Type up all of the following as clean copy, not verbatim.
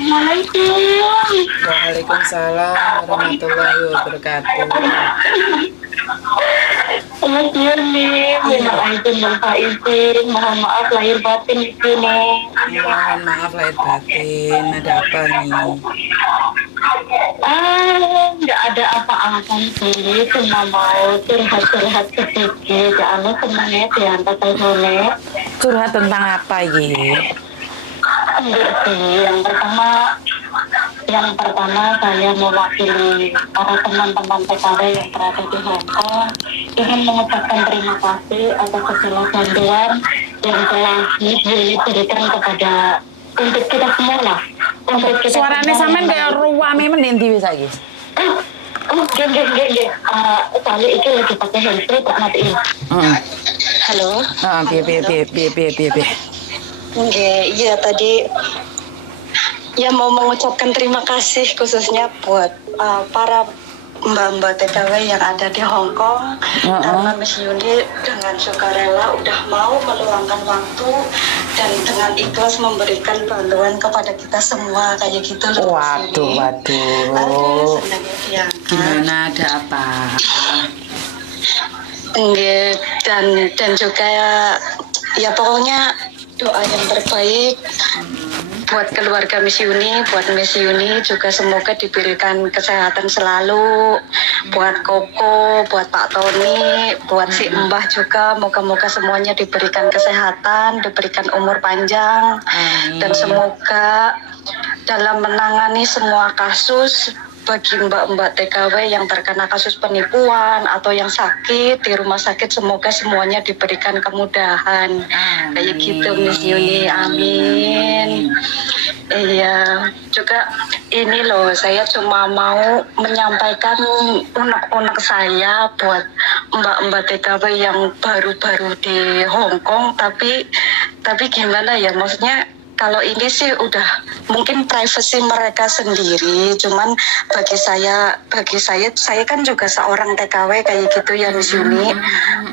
Assalamualaikum. Waalaikumsalam warahmatullahi wabarakatuh. Mas Yuni, minal aidin wal faizin, mohon maaf lahir batin di sini. Mohon maaf lahir batin, ada apa nih? Nggak ada apa-apa sih, cuma mau curhat-curhat sedikit. Ya Allah, semuanya diantar teleponnya. Curhat tentang apa Yi? Enggak sih, yang pertama saya mewakili para teman-teman PKW yang berada di Hongkong ingin mengucapkan terima kasih atas segala bantuan yang telah diberikan kepada untuk kita semua lah. Untuk kita Suaranya semua sampean yang- kayak ruame menen di wis saiki. Geng. Saya itu lagi pakai handsfree tak matiin. Halo. Piye. Oke, iya tadi ya mau mengucapkan terima kasih khususnya buat para mbak-mbak TKW yang ada di Hong Kong karena Miss Yuni dengan sukarela udah mau meluangkan waktu dan dengan ikhlas memberikan bantuan kepada kita semua kayak gitu loh. Waduh. Aduh, senang ya. Gimana, ada apa? Enggak, dan juga ya pokoknya doa yang terbaik buat keluarga Miss Yuni, buat Miss Yuni juga semoga diberikan kesehatan selalu, buat Koko, buat Pak Tony, buat si Mbah juga, moga-moga semuanya diberikan kesehatan, diberikan umur panjang, dan semoga dalam menangani semua kasus bagi mbak-mbak TKW yang terkena kasus penipuan atau yang sakit di rumah sakit, semoga semuanya diberikan kemudahan. Kayak gitu Miss Yuni, amin. Iya, juga ini loh, saya cuma mau menyampaikan unek-unek saya buat mbak-mbak TKW yang baru-baru di Hong Kong, tapi gimana ya, maksudnya kalau ini sih udah mungkin privasi mereka sendiri, cuman bagi saya kan juga seorang TKW kayak gitu ya Miss Yuni.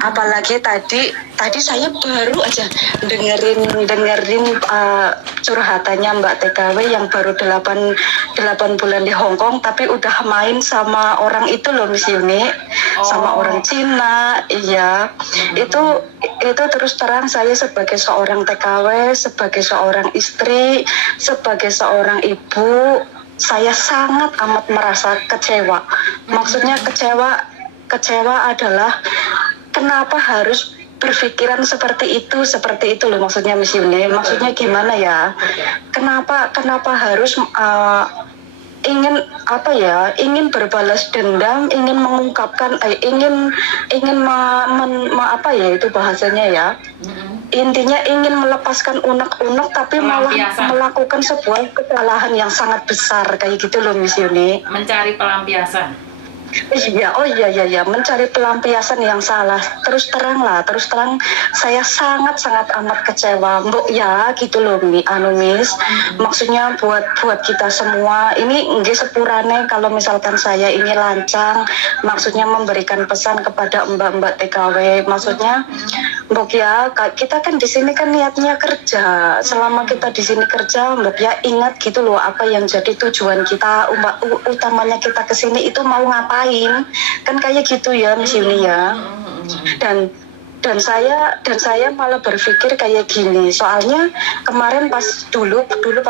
Apalagi tadi saya baru aja dengerin curhatannya Mbak TKW yang baru 8 bulan di Hong Kong tapi udah main sama orang itu loh Miss Yuni, sama orang Cina. Iya, itu terus terang saya sebagai seorang TKW, sebagai seorang istri, sebagai seorang ibu, saya sangat amat merasa kecewa. Maksudnya kecewa adalah kenapa harus berpikiran seperti itu loh, maksudnya Miss Yuni. Maksudnya gimana ya? Kenapa harus ingin berbalas dendam, ingin mengungkapkan, ingin apa ya itu bahasanya ya. Intinya ingin melepaskan unek-unek tapi malah melakukan sebuah kesalahan yang sangat besar kayak gitu loh Miss Yuni. Mencari pelampiasan. Iya, mencari pelampiasan yang salah. Terus terang saya sangat amat kecewa, Mbok ya gitu loh Miss. Maksudnya buat kita semua ini nggih sepurane kalau misalkan saya ini lancang, maksudnya memberikan pesan kepada mbak-mbak TKW. Maksudnya Mbok ya, kita kan di sini kan niatnya kerja. Selama kita di sini kerja, Mbok ya ingat gitu loh apa yang jadi tujuan kita, utamanya kita ke sini itu mau ngapain. Kan kayak gitu ya Miss Yuni ya. Dan saya malah berpikir kayak gini, soalnya kemarin pas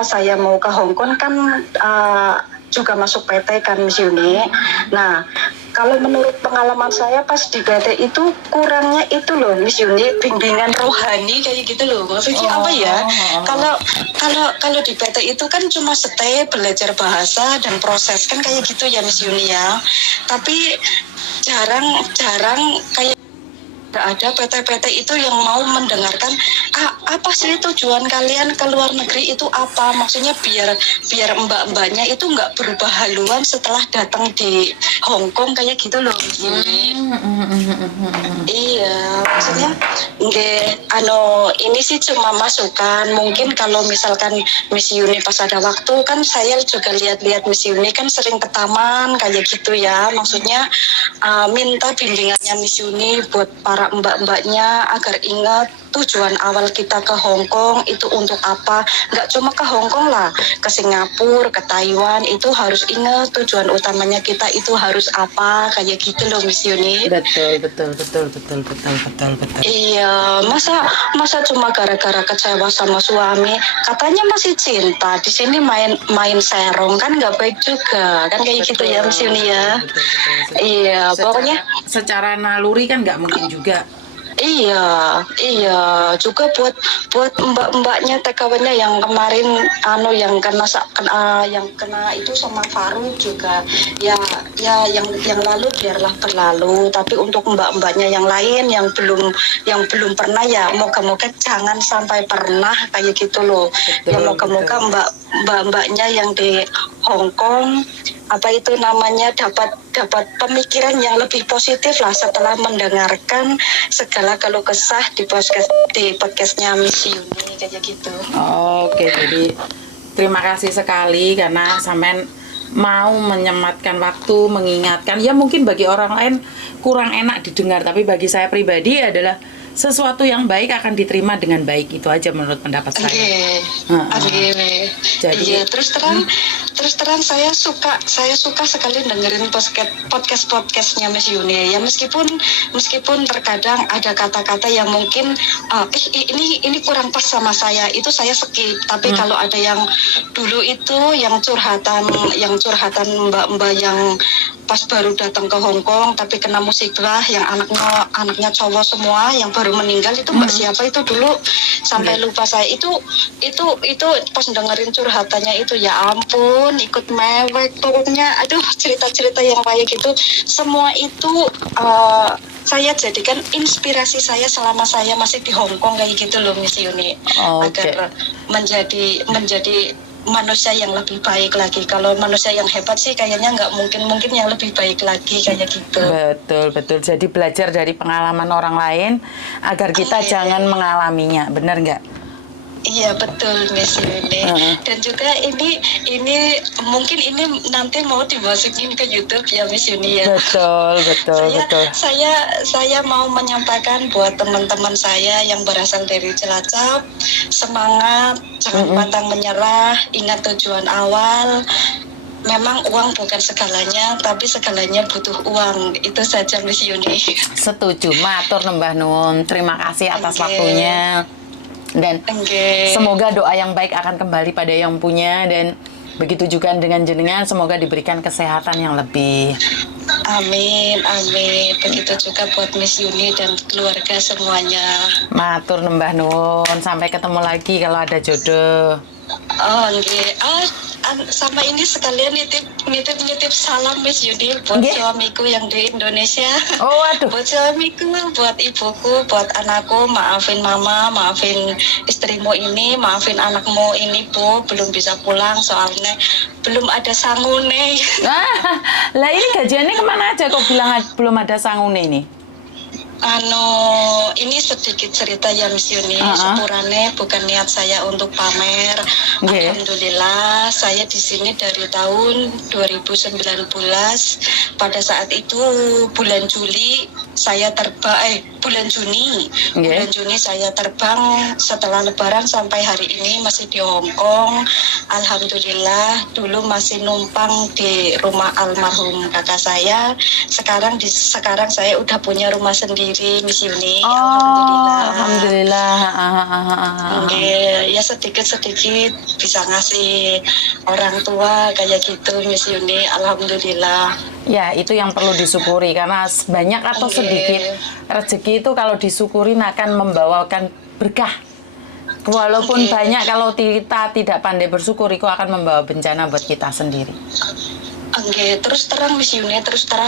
saya mau ke Hong Kong kan juga masuk PT kan Miss Yuni. Nah, kalau menurut pengalaman saya pas di PT itu kurangnya itu loh Miss Yuni, bimbingan rohani kayak gitu loh. Maksudnya apa ya? Kalau di PT itu kan cuma stay, belajar bahasa dan proses kan kayak gitu ya Miss Yuni ya. Tapi jarang kayak ada PT-PT itu yang mau mendengarkan apa sih tujuan kalian ke luar negeri itu apa, maksudnya biar mbak-mbaknya itu nggak berubah haluan setelah datang di Hong Kong kayak gitu loh. Iya, maksudnya ini sih cuma masukan. Mungkin kalau misalkan Miss Yuni pas ada waktu kan saya juga lihat Miss Yuni kan sering ke taman kayak gitu ya. Maksudnya minta bimbingannya Miss Yuni buat para mbak-mbaknya agar ingat tujuan awal kita ke Hong Kong itu untuk apa. Nggak cuma ke Hong Kong lah, ke Singapura, ke Taiwan, itu harus ingat tujuan utamanya kita itu harus apa, kayak gitu loh Miss Yuni. Betul. Iya, masa cuma gara-gara kecewa sama suami, katanya masih cinta, di sini main serong kan nggak baik juga, kan kayak gitu ya Miss Yuni ya. Betul. Iya, pokoknya Secara naluri kan nggak mungkin juga. Iya, juga buat mbak-mbaknya TKW-nya yang kemarin yang kena itu sama Faru juga. Ya yang lalu biarlah berlalu, tapi untuk mbak-mbaknya yang lain yang belum pernah, ya moga-moga jangan sampai pernah kayak gitu loh. Ya moga-moga mbak-mbaknya yang di Hong Kong dapat pemikiran yang lebih positif lah setelah mendengarkan segala keluh kesah di podcastnya Miss Yuni kayak gitu. Oke, jadi terima kasih sekali karena sampean mau menyematkan waktu, mengingatkan. Ya mungkin bagi orang lain kurang enak didengar, tapi bagi saya pribadi adalah sesuatu yang baik akan diterima dengan baik. Itu aja menurut pendapat saya. Jadi terus terang saya suka sekali dengerin podcastnya Miss Yuni ya, meskipun terkadang ada kata-kata yang mungkin ini kurang pas sama saya, itu saya skip, tapi kalau ada yang dulu itu yang curhatan mbak-mbak yang pas baru datang ke Hong Kong tapi kena musibah, yang anaknya cowok semua yang baru meninggal itu mbak siapa itu dulu sampai lupa saya, itu pas dengerin curhatannya itu ya ampun ikut mewek pokoknya, aduh cerita-cerita yang kayak gitu semua itu saya jadikan inspirasi saya selama saya masih di Hong Kong kayak gitu loh Miss Yuni. Agar menjadi manusia yang lebih baik lagi. Kalau manusia yang hebat sih kayaknya nggak mungkin yang lebih baik lagi kayak gitu. Betul. Jadi belajar dari pengalaman orang lain agar kita jangan mengalaminya, benar nggak? Iya betul Miss Yuni. Dan juga ini mungkin ini nanti mau dimasukin ke YouTube ya Miss Yuni ya. Betul. Saya mau menyampaikan buat teman-teman saya yang berasal dari Cilacap, semangat, jangan pantang menyerah, ingat tujuan awal. Memang uang bukan segalanya, tapi segalanya butuh uang. Itu saja Miss Yuni. Setuju, matur nembah nun. Terima kasih atas waktunya. Dan semoga doa yang baik akan kembali pada yang punya, dan begitu juga dengan jenengan, semoga diberikan kesehatan yang lebih. Amin. Begitu juga buat Miss Yuni dan keluarga semuanya. Matur nembah nun, sampai ketemu lagi kalau ada jodoh. Sama ini sekalian nitip salam Miss Yuni buat suamiku yang di Indonesia. Buat suamiku, buat ibuku, buat anakku, maafin mama, maafin istrimu ini, maafin anakmu ini Bu, belum bisa pulang soalnya belum ada sangune. Lah ini gajiannya kemana aja kok bilang belum ada sangune ini? Ini sedikit cerita ya Miss Yuni. Sepurane bukan niat saya untuk pamer. Alhamdulillah saya di sini dari tahun 2019. Pada saat itu bulan Juli saya terbang bulan Juni saya terbang setelah Lebaran sampai hari ini masih di Hong Kong. Alhamdulillah dulu masih numpang di rumah almarhum kakak saya. Sekarang saya udah punya rumah sendiri Miss Yuni. Alhamdulillah. Ya sedikit bisa ngasih orang tua kayak gitu Miss Yuni. Alhamdulillah. Ya itu yang perlu disyukuri, karena banyak atau sedikit rezeki itu kalau disyukurin akan membawakan berkah. Walaupun banyak, kalau kita tidak pandai bersyukur itu akan membawa bencana buat kita sendiri. Terus terang Miss Yuni,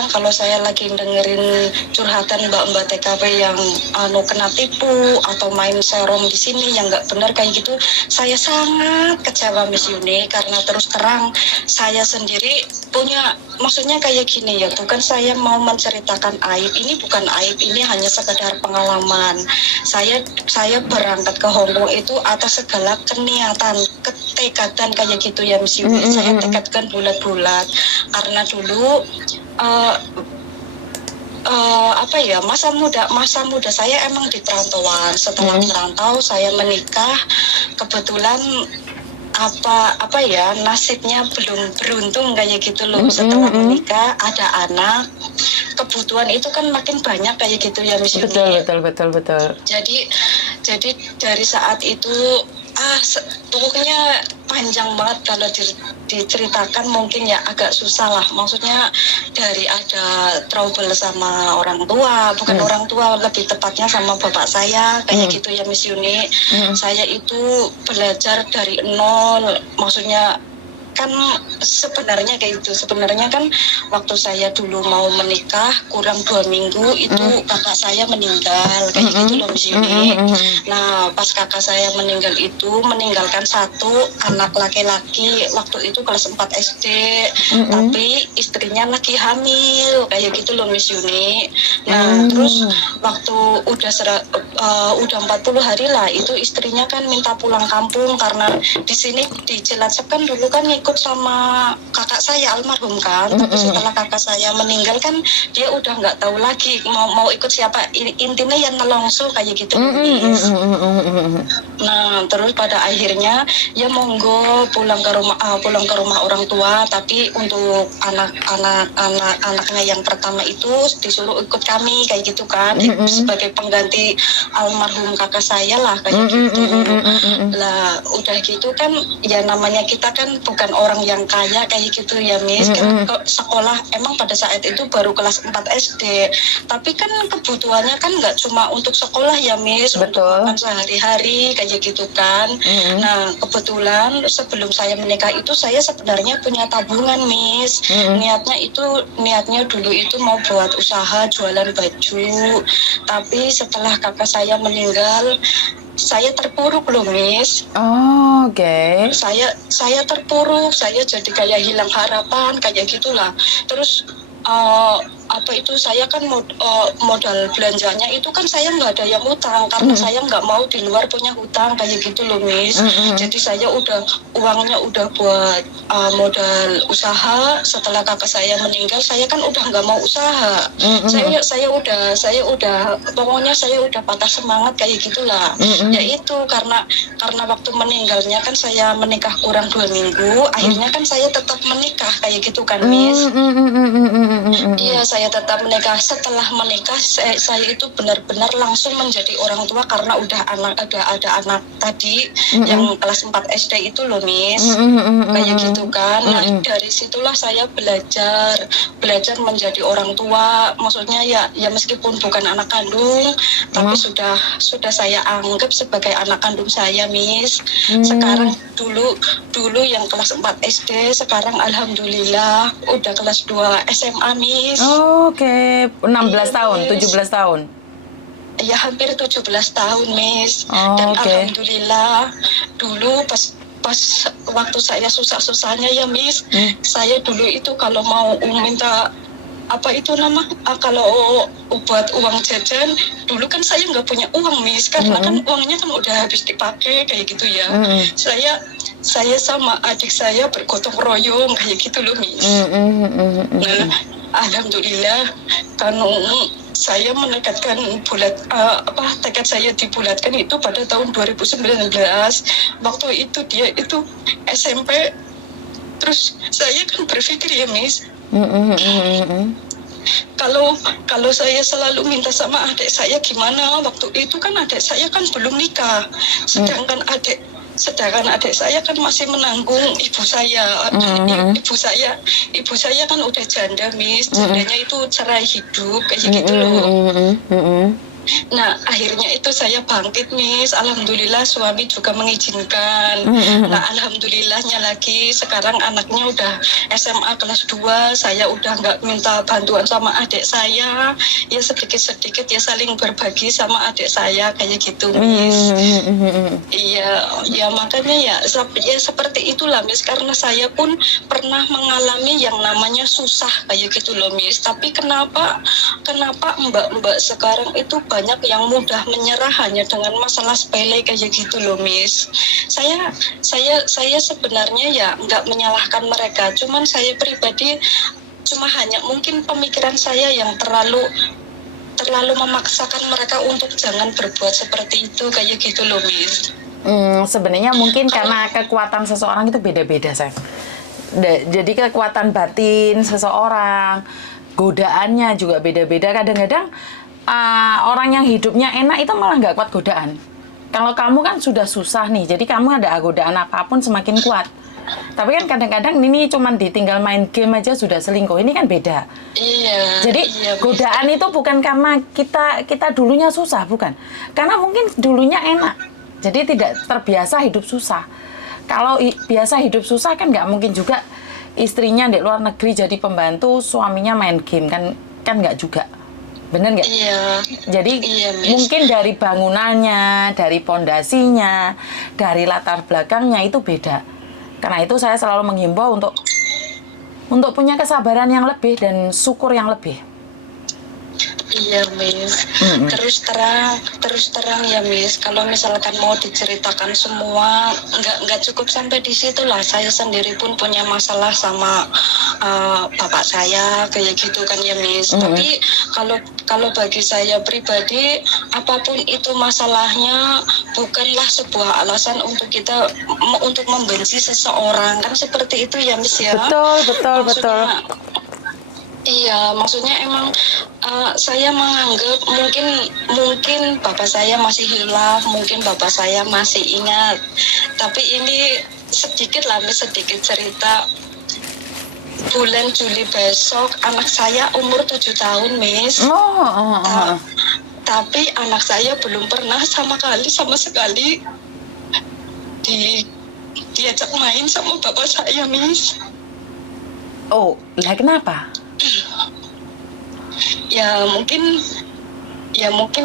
kalau saya lagi dengerin curhatan mbak-mbak TKP yang kena tipu atau main serong di sini yang nggak benar kayak gitu, saya sangat kecewa Miss Yuni, karena terus terang saya sendiri punya, maksudnya kayak gini ya, bukan saya mau menceritakan aib, ini bukan aib, ini hanya sekedar pengalaman. Saya berangkat ke Hong Kong itu atas segala keniatan, ketekatan kayak gitu ya Miss Yuni. Saya tekadkan bulat-bulat. Karena dulu apa ya, masa muda saya emang di perantauan. Setelah merantau saya menikah, kebetulan apa ya, nasibnya belum beruntung kayak gitu loh. Setelah menikah ada anak, kebutuhan itu kan makin banyak kayak gitu ya Miss Yuni. Betul. Jadi dari saat itu pokoknya panjang banget kalau diceritakan, mungkin ya agak susah lah. Maksudnya dari ada trouble sama orang tua, bukan orang tua, lebih tepatnya sama bapak saya kayak gitu ya Miss Yuni. Saya itu belajar dari nol, maksudnya kan sebenarnya kayak gitu. Sebenarnya kan waktu saya dulu mau menikah kurang 2 minggu itu kakak saya meninggal kayak gitu loh Miss Yuni. Nah pas kakak saya meninggal itu meninggalkan 1 anak laki-laki, waktu itu kelas 4 SD, tapi istrinya lagi hamil kayak gitu loh Miss Yuni. Nah terus waktu udah 40 hari lah itu istrinya kan minta pulang kampung, karena di sini di Cilacap kan dulu kan ikut sama kakak saya almarhum kan, tapi setelah kakak saya meninggal kan dia udah nggak tahu lagi mau ikut siapa, intinya yang nelongso kayak gitu. Nah terus pada akhirnya ya monggo pulang ke rumah orang tua, tapi untuk anaknya yang pertama itu disuruh ikut kami kayak gitu kan, sebagai pengganti almarhum kakak saya lah kayak gitu. Lah udah gitu kan ya namanya kita kan bukan orang yang kaya kayak gitu ya Miss, kan sekolah emang pada saat itu baru kelas 4 SD, tapi kan kebutuhannya kan nggak cuma untuk sekolah ya Miss, untuk makan sehari-hari kayak gitu kan. Nah kebetulan sebelum saya menikah itu saya sebenarnya punya tabungan Miss. Niatnya dulu itu mau buat usaha jualan baju, tapi setelah kakak saya meninggal saya terpuruk loh Miss. Oke. Saya terpuruk, saya jadi kayak hilang harapan kayak gitulah. Terus saya kan modal belanjanya itu kan saya nggak ada yang utang, karena saya nggak mau di luar punya hutang kayak gitu loh Miss. Jadi saya uangnya udah buat modal usaha. Setelah kakak saya meninggal saya kan udah nggak mau usaha. Saya udah pokoknya saya udah patah semangat kayak gitulah. Ya itu karena waktu meninggalnya kan saya menikah kurang 2 minggu, akhirnya kan saya tetap menikah kayak gitu kan Miss. Iya saya tetap menikah. Setelah menikah saya itu benar-benar langsung menjadi orang tua, karena udah ada anak tadi yang kelas 4 SD itu loh Miss. Kayak gitu kan. Nah dari situlah saya belajar menjadi orang tua. Maksudnya ya meskipun bukan anak kandung, tapi sudah saya anggap sebagai anak kandung saya Miss. Sekarang dulu yang kelas 4 SD, sekarang alhamdulillah udah kelas 2 SMA Miss. Oke, 16 tahun, 17 tahun. Ya hampir 17 tahun Miss. Dan alhamdulillah dulu pas waktu saya susah-susahnya ya Miss, saya dulu itu kalau mau minta kalau buat uang jajan, dulu kan saya nggak punya uang Miss, karena kan uangnya kan udah habis dipakai kayak gitu ya. Saya sama adik saya bergotong royong kayak gitu loh Miss. Nah alhamdulillah kan saya menekatkan tekad saya dibulatkan itu pada tahun 2019. Waktu itu dia itu SMP. Terus saya kan berpikir ya Miss, kalau saya selalu minta sama adik saya gimana, waktu itu kan adik saya kan belum nikah, sedangkan adik saya kan masih menanggung ibu saya. Ibu saya kan udah janda Miss, jandanya itu cerai hidup kayak gitu loh. Nah akhirnya itu saya bangkit Miss, alhamdulillah suami juga mengizinkan. Nah alhamdulillahnya lagi sekarang anaknya udah SMA kelas 2, saya udah nggak minta bantuan sama adik saya, ya sedikit-sedikit ya saling berbagi sama adik saya kayak gitu Miss. Iya makanya ya seperti itulah Miss, karena saya pun pernah mengalami yang namanya susah kayak gitu loh Miss. Tapi kenapa mbak-mbak sekarang itu banyak yang mudah menyerah hanya dengan masalah sepele kayak gitu loh Miss. Saya sebenarnya ya nggak menyalahkan mereka, cuman saya pribadi hanya mungkin pemikiran saya yang terlalu terlalu memaksakan mereka untuk jangan berbuat seperti itu kayak gitu loh Miss. Sebenarnya mungkin karena kekuatan seseorang itu beda-beda, Chef. Jadi kekuatan batin seseorang, godaannya juga beda-beda. Kadang-kadang orang yang hidupnya enak itu malah nggak kuat godaan. Kalau kamu kan sudah susah nih, jadi kamu ada godaan apapun semakin kuat. Tapi kan kadang-kadang ini cuma ditinggal main game aja sudah selingkuh. Ini kan beda. Iya. Jadi iya, godaan itu bukan karena kita dulunya susah, bukan. Karena mungkin dulunya enak. Jadi tidak terbiasa hidup susah. Kalau biasa hidup susah kan nggak mungkin juga istrinya di luar negeri jadi pembantu, suaminya main game kan nggak juga. Bener nggak? Iya. Jadi Iya, Miss. mungkin dari bangunannya, dari pondasinya, dari latar belakangnya itu beda. Karena itu saya selalu menghimbau untuk punya kesabaran yang lebih dan syukur yang lebih. Iya Miss. Terus terang ya Miss. Kalau misalkan mau diceritakan semua, nggak cukup sampai di situ lah. Saya sendiri pun punya masalah sama bapak saya kayak gitu kan ya Miss. Tapi kalau bagi saya pribadi, apapun itu masalahnya bukanlah sebuah alasan untuk kita untuk membenci seseorang, kan seperti itu ya Miss ya. Betul. Iya, maksudnya emang saya menganggap mungkin bapak saya masih hilaf, mungkin bapak saya masih ingat. Tapi ini sedikit cerita. Bulan Juli besok anak saya umur 7 tahun, Miss. Tapi anak saya belum pernah sama sekali diajak main sama bapak saya, Miss. Oh, lah kenapa? Ya mungkin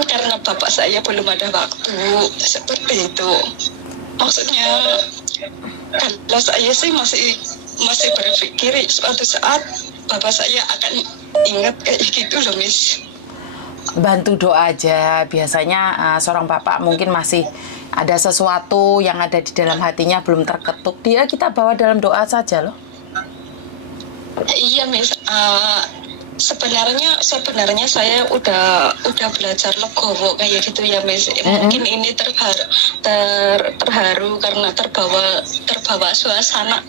karena bapak saya belum ada waktu seperti itu. Maksudnya kalau saya sih masih berpikir suatu saat bapak saya akan ingat kayak gitu loh Miss. Bantu doa aja. Biasanya seorang bapak mungkin masih ada sesuatu yang ada di dalam hatinya belum terketuk. Kita bawa dalam doa saja loh. Iya Miss, sebenarnya saya udah belajar legowo kayak gitu ya Miss. Mungkin ini terharu karena terbawa suasana.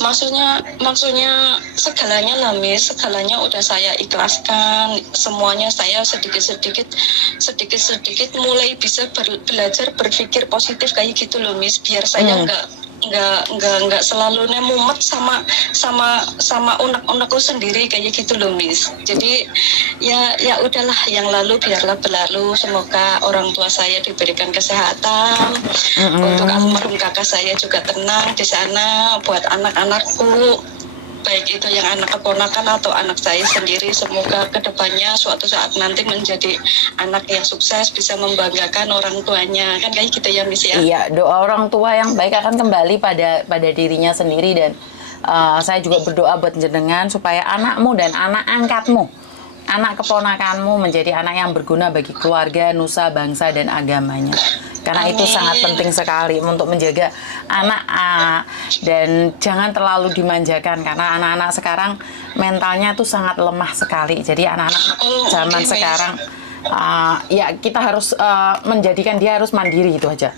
Maksudnya segalanya lah Miss, segalanya udah saya ikhlaskan, semuanya saya sedikit mulai bisa belajar berpikir positif kayak gitu loh Miss, biar saya nggak selalu mumet sama unek-unekku sendiri kayak gitu loh Miss. Jadi ya udahlah, yang lalu biarlah berlalu. Semoga orang tua saya diberikan kesehatan. Untuk almarhum kakak saya juga tenang di sana. Buat anak-anakku, baik itu yang anak keponakan atau anak saya sendiri, semoga kedepannya suatu saat nanti menjadi anak yang sukses, bisa membanggakan orang tuanya, kan kayak gitu ya Miss ya. Iya, doa orang tua yang baik akan kembali pada dirinya sendiri. Dan saya juga berdoa buat jenengan supaya anakmu dan anak angkatmu, anak keponakanmu menjadi anak yang berguna bagi keluarga, nusa, bangsa, dan agamanya. Karena itu sangat penting sekali untuk menjaga anak, dan jangan terlalu dimanjakan, karena anak-anak sekarang mentalnya tuh sangat lemah sekali. Jadi anak-anak zaman sekarang ya kita harus menjadikan dia harus mandiri, itu aja.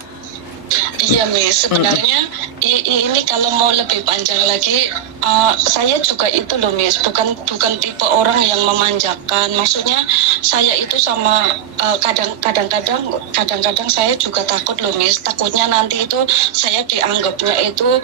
Iya Miss, sebenarnya ini kalau mau lebih panjang lagi, saya juga itu loh Miss, bukan tipe orang yang memanjakan. Maksudnya saya itu sama kadang-kadang saya juga takut loh Miss, takutnya nanti itu saya dianggapnya itu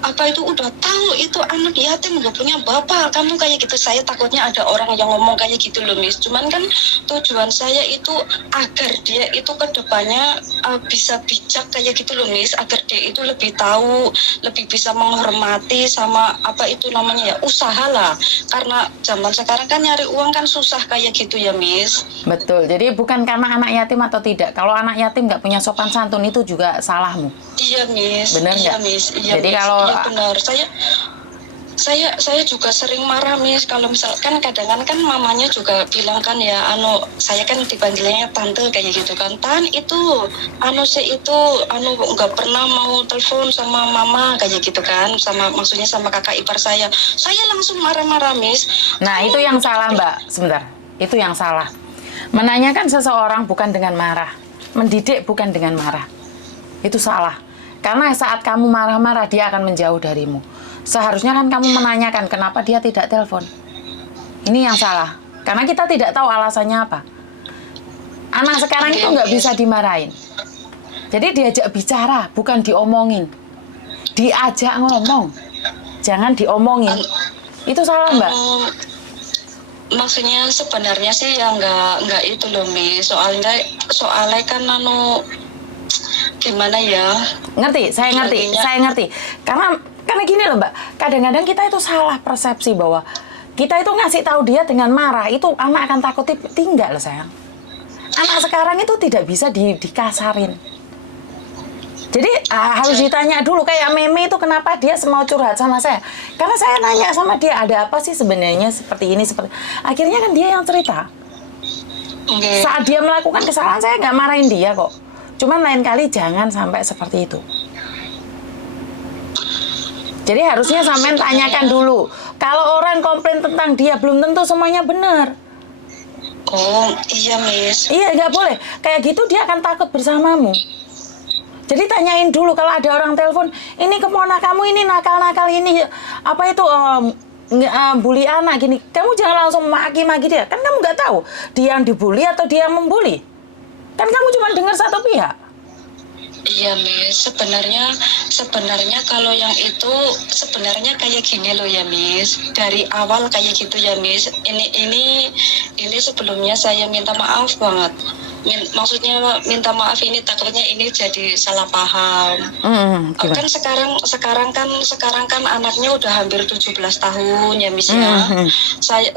apa itu udah tahu itu anak yatim nggak punya bapak, kamu kayak gitu. Saya takutnya ada orang yang ngomong kayak gitu loh Miss. Cuman kan tujuan saya itu agar dia itu kedepannya bisa bijak kayak gitu loh Miss, agar dia itu lebih tahu, lebih bisa menghormati sama apa itu namanya ya, usaha lah. Karena zaman sekarang kan nyari uang kan susah kayak gitu ya Miss. Betul, jadi bukan karena anak yatim atau tidak. Kalau anak yatim nggak punya sopan santun itu juga salahmu. Iya Miss. Benar nggak? Iya Miss. Iya, jadi Miss. kalau iya benar, saya juga sering marah Miss kalau misalkan kadang kan mamanya juga bilang kan ya saya kan dipanggilnya tante kayak gitu kan, tan itu nggak pernah mau telepon sama mama kayak gitu kan, maksudnya sama kakak ipar saya langsung marah-marah Miss. Nah, itu yang salah, Mbak. Sebentar. Itu yang salah. Menanyakan seseorang bukan dengan marah. Mendidik bukan dengan marah. Itu salah. Karena saat kamu marah-marah, dia akan menjauh darimu. Seharusnya kan kamu menanyakan kenapa dia tidak telepon. Ini yang salah. Karena kita tidak tahu alasannya apa. Anak sekarang itu nggak bisa dimarahin. Jadi diajak bicara, bukan diomongin. Diajak ngomong. Jangan diomongin. Itu salah, Mbak. Maksudnya sebenarnya sih ya nggak itu loh Mi, soalnya kan gimana ya, ngerti, saya ngerti karena gini loh Mbak, kadang-kadang kita itu salah persepsi bahwa kita itu ngasih tahu dia dengan marah itu anak akan takut tinggal loh sayang. Anak sekarang itu tidak bisa dikasarin. Jadi harus ditanya dulu, kayak Meme itu kenapa dia mau curhat sama saya. Karena saya nanya sama dia, ada apa sih sebenarnya seperti ini, seperti. Akhirnya kan dia yang cerita. Okay. Saat dia melakukan kesalahan, saya nggak marahin dia kok. Cuman lain kali jangan sampai seperti itu. Jadi harusnya sampean tanyakan dulu. Kalau orang komplain tentang dia, belum tentu semuanya benar. Oh, iya Miss. Iya, nggak boleh. Kayak gitu dia akan takut bersamamu. Jadi tanyain dulu kalau ada orang telepon, ini keponak kamu ini nakal-nakal ini apa itu bully anak gini. Kamu jangan langsung maki-maki dia. Kan kamu nggak tahu dia yang dibully atau dia yang membuli. Kan kamu cuma dengar satu pihak. Iya Miss, sebenarnya kalau yang itu sebenarnya kayak gini loh ya Miss. Dari awal kayak gitu ya Miss. Ini sebelumnya saya minta maaf banget. Maksudnya minta maaf ini takutnya ini jadi salah paham. Kan sekarang kan anaknya udah hampir 17 tahun ya Miss ya.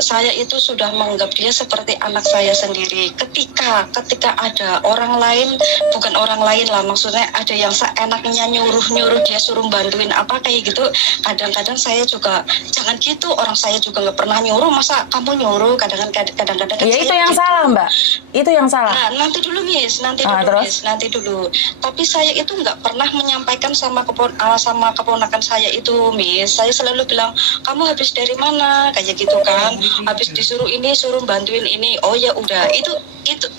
Saya itu sudah menganggap dia seperti anak saya sendiri. Ketika ada orang lain, bukan orang lain lah, maksudnya ada yang seenaknya nyuruh dia suruh bantuin apa kayak gitu. Kadang-kadang saya juga jangan gitu, orang saya juga nggak pernah nyuruh, masa kamu nyuruh. Kadang-kadang ya itu yang gitu. Salah Mbak, itu yang salah. Nah, nanti dulu Miss. Tapi saya itu nggak pernah menyampaikan sama keponakan saya itu Miss. Saya selalu bilang, kamu habis dari mana kayak gitu kan, habis disuruh ini, suruh bantuin ini. Oh ya udah, itu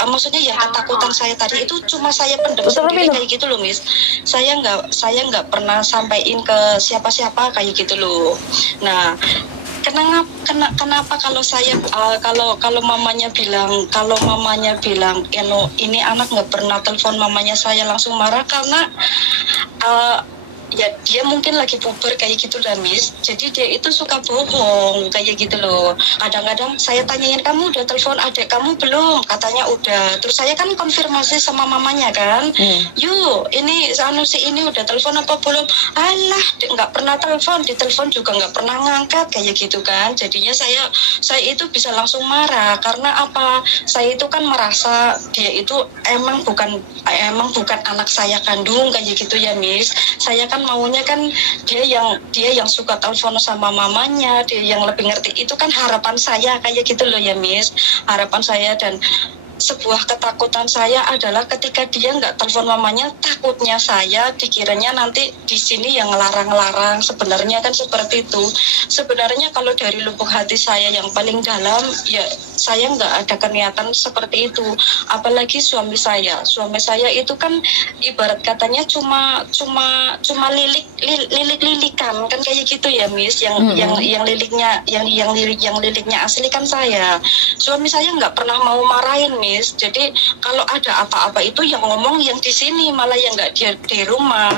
maksudnya yang ketakutan saya tadi itu cuma saya pendem sendiri kayak gitu loh Miss. Saya nggak pernah sampaikan ke siapa-siapa kayak gitu loh. Nah, kenapa kalau saya kalau mamanya bilang ini anak nggak pernah telepon mamanya, saya langsung marah karena ya dia mungkin lagi puber kayak gitu lah Miss. Jadi dia itu suka bohong kayak gitu loh. Kadang-kadang saya tanyain, kamu udah telepon adik kamu belum? Katanya udah. Terus saya kan konfirmasi sama mamanya kan. Yuk, ini si ini udah telepon apa belum? Alah, nggak pernah telepon, ditelepon juga nggak pernah ngangkat kayak gitu kan. Jadinya saya itu bisa langsung marah karena apa? Saya itu kan merasa dia itu emang bukan anak saya kandung kayak gitu ya Miss. Saya kan maunya kan dia yang suka telepon sama mamanya, dia yang lebih ngerti. Itu kan harapan saya kayak gitu loh ya Miss. Harapan saya dan sebuah ketakutan saya adalah ketika dia nggak telepon mamanya, takutnya saya dikiranya nanti di sini yang ngelarang-larang. Sebenarnya kan seperti itu. Sebenarnya kalau dari lubuk hati saya yang paling dalam, ya saya nggak ada niatan seperti itu. Apalagi suami saya itu kan ibarat katanya cuma lilik-lilikan kan kayak gitu ya Miss. Yang liliknya asli kan saya. Suami saya nggak pernah mau marahin Miss. Jadi kalau ada apa-apa itu yang ngomong yang di sini, malah yang nggak di rumah.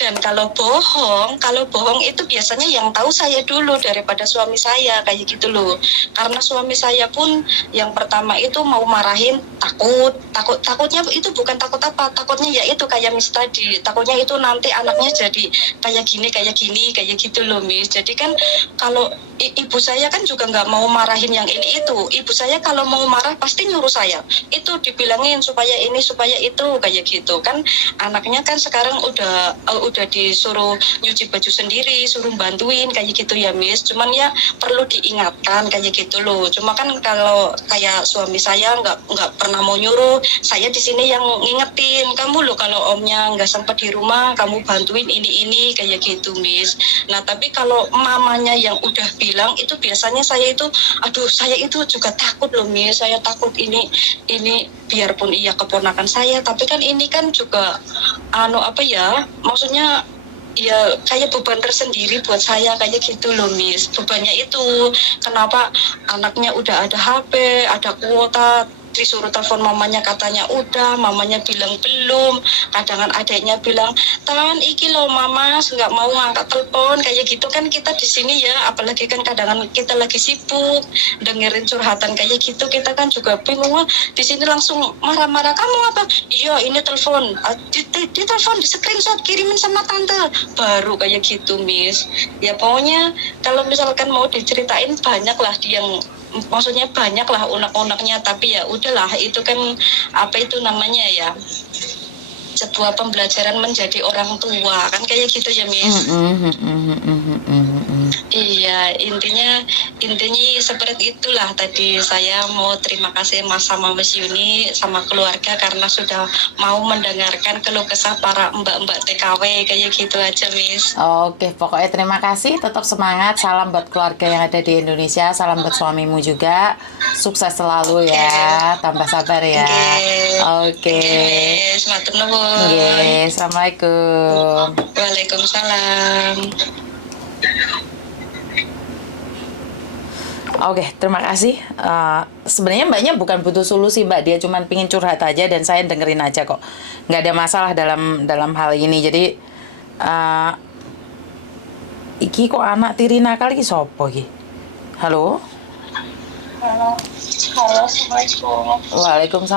Dan kalau bohong itu biasanya yang tahu saya dulu daripada suami saya kayak gitu loh. Karena suami saya pun yang pertama itu mau marahin takutnya itu bukan takut apa, takutnya ya itu kayak Miss tadi, takutnya itu nanti anaknya jadi kayak gini kayak gitu loh Miss. Jadi kan kalau ibu saya kan juga nggak mau marahin yang ini itu. Ibu saya kalau mau marah pasti nyuruh saya. Itu dibilangin supaya ini supaya itu kayak gitu kan. Anaknya kan sekarang udah disuruh nyuci baju sendiri, suruh bantuin kayak gitu ya Miss. Cuman ya perlu diingatkan kayak gitu loh. Cuma kan kalau kayak suami saya nggak pernah mau nyuruh. Saya di sini yang ngingetin kamu loh kalau omnya nggak sempat di rumah, kamu bantuin ini kayak gitu Miss. Nah tapi kalau mamanya yang udah bilang itu biasanya saya itu, aduh saya itu juga takut loh Miss. Saya takut ini biarpun iya keponakan saya, tapi kan ini kan juga apa ya, maksudnya ya kayak beban tersendiri buat saya kayak gitu loh Miss. Bebannya itu kenapa anaknya udah ada HP, ada kuota, disuruh telepon mamanya katanya udah, mamanya bilang belum, kadang adiknya bilang tan iki loh mama nggak mau ngangkat telepon kayak gitu kan. Kita di sini ya apalagi kan kadang kita lagi sibuk dengerin curhatan kayak gitu, kita kan juga bingung. Wah, di sini langsung marah-marah, kamu apa, iya ini telepon, di telepon di screenshot kirimin sama tante, baru kayak gitu Miss. Ya pokoknya kalau misalkan mau diceritain banyak lah yang maksudnya banyak lah unek-uneknya, tapi ya udahlah itu kan apa itu namanya ya, sebuah pembelajaran menjadi orang tua kan kayak gitu ya Miss. Iya, intinya seperti itulah. Tadi saya mau terima kasih Mas sama Mas Yuni sama keluarga karena sudah mau mendengarkan keluh kesah para mbak-mbak TKW kayak gitu aja Miss. Oke, pokoknya terima kasih, tetap semangat, salam buat keluarga yang ada di Indonesia, salam buat suamimu juga, sukses selalu ya, tambah sabar ya. Oke. Miss, matur nuwun. Oke, assalamualaikum. Waalaikumsalam. Oke, terima kasih. Sebenarnya mbaknya bukan butuh solusi mbak, dia cuma pingin curhat aja dan saya dengerin aja kok. Nggak ada masalah dalam hal ini. Jadi iki kok anak tiri nakal iki sopo iki? Halo? Halo, assalamualaikum. Waalaikumsalam.